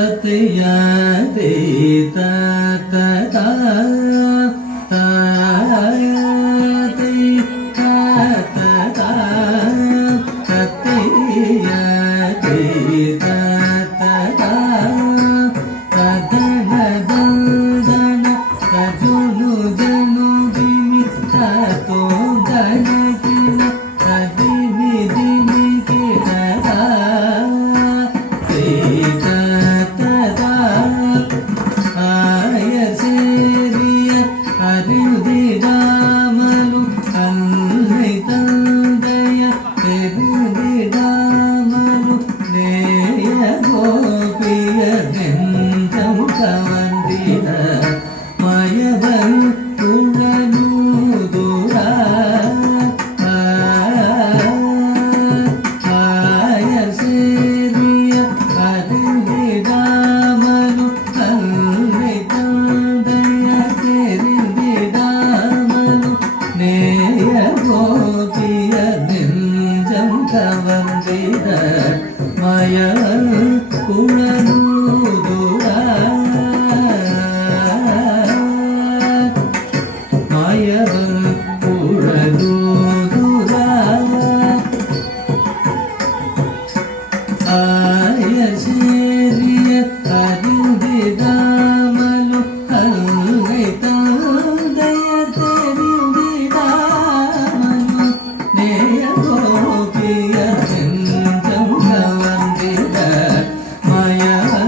தத்தையாதே தத்ததா தாயாதே தத்ததா தத்தையாதே தத்ததா ததனதந்தன தஜுனு ஜனு திமி ததோ தனகின ததிமி திமி கிததா தததா ஆயசேரிய அருதிடாமலு அன்னை தந்தைய பெருதிடாமலு நேய கோபிய நெஞ்சம் கவர்ந்திட மயவன் குழலூதுரா ஆயசேரிய அருதிடாமலு அன்னை தந்தைய பெருதிடாமலு நேய கோபிய நெஞ்சம் கவர்ந்திட மயவன் குழலூதுரா மயவன் குழலூதுரா ஆயசேரிய அருதிடாமலு அன்னை தந்தைய தெரிந்திடாமலு நேய கோபிய நெஞ்சம் கவர்ந்திட மயவன்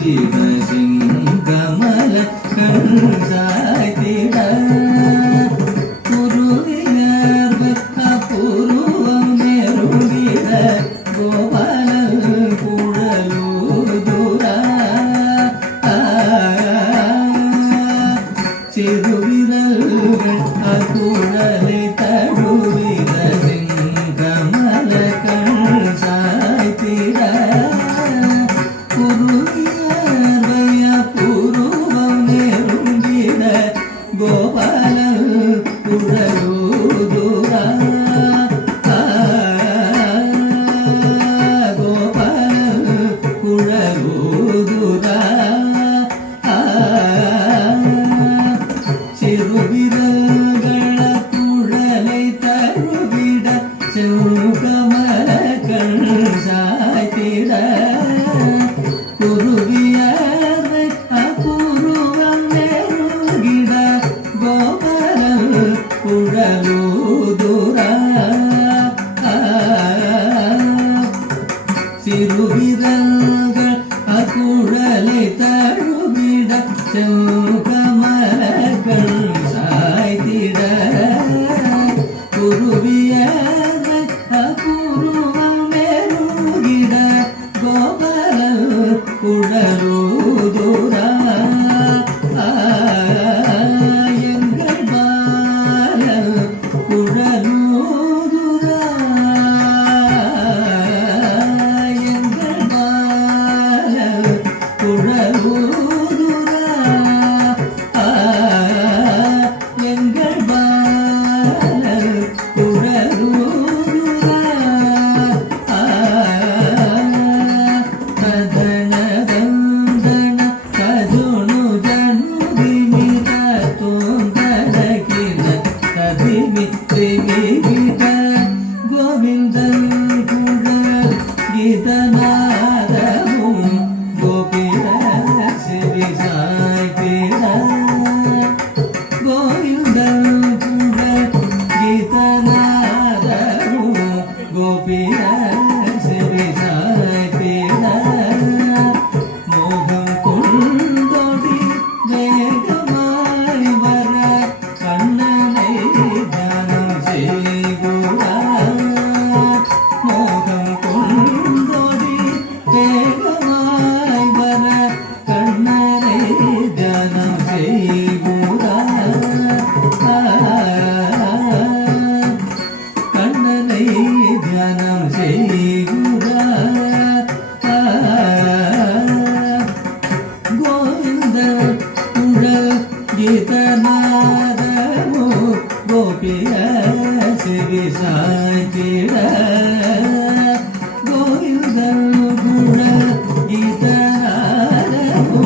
திருவித சிங்கமல கண்சாய்த்திட குருவியர்வை அபூர்வம் நெருங்கிட கோபாலன் குழலூதுரா சிறுவிரல்கள் அக்குழலை தழுவித சிங்கமல கண் சாய்த்திட குருவியர்வைய பூர்வம் நெருங்கிட கோபாலன் குழலூதுரா கோபாலன் குழலூதுரா சிறுவிரல்கள குழலை தழுவிட செங்கமல கண் சாய்த்திட குருவியரை அபூர்வம் நெருங்கிட கோபாலன் குழலூதுரா சிறுவிரல்கள் அக்குழலை தழுவிட செங்கமல கண் சாய்த்திட குருவியரை அபூர்வம் நெருங்கிட கோபாலன் குழலூதுரா எங்கள் பாலன் குழலூதுரா எங்கள் பாலன் குழலூதுரா எங்கள் பாலன் குழலூதுரா கதன தந்தன கதுணு ஜனுவிமித தோந்தனகில கதிமித்திவிட கோவிந்தன் குழல் கீதநாதமும் கோபிர சிவி சாய்த்திட கோவிந்தன் குழல் கீதநாதமும் கோபிர சிவி சாய்த்திட மோகம் கொண்டோடி வேகமாய் வர கண்ணனை தியானம் செய்குவார் மோகம் கொண்டோடி வேகமாய் வர கண்ணனை தியானம் செய்குவார் கண்ணனை தியானம் செய்குவார் கோவிந்த குழல் கீதநாதமோ கோபிய சிவி சாய்த்திட கோவிந்த குழல் கீதநாதமோ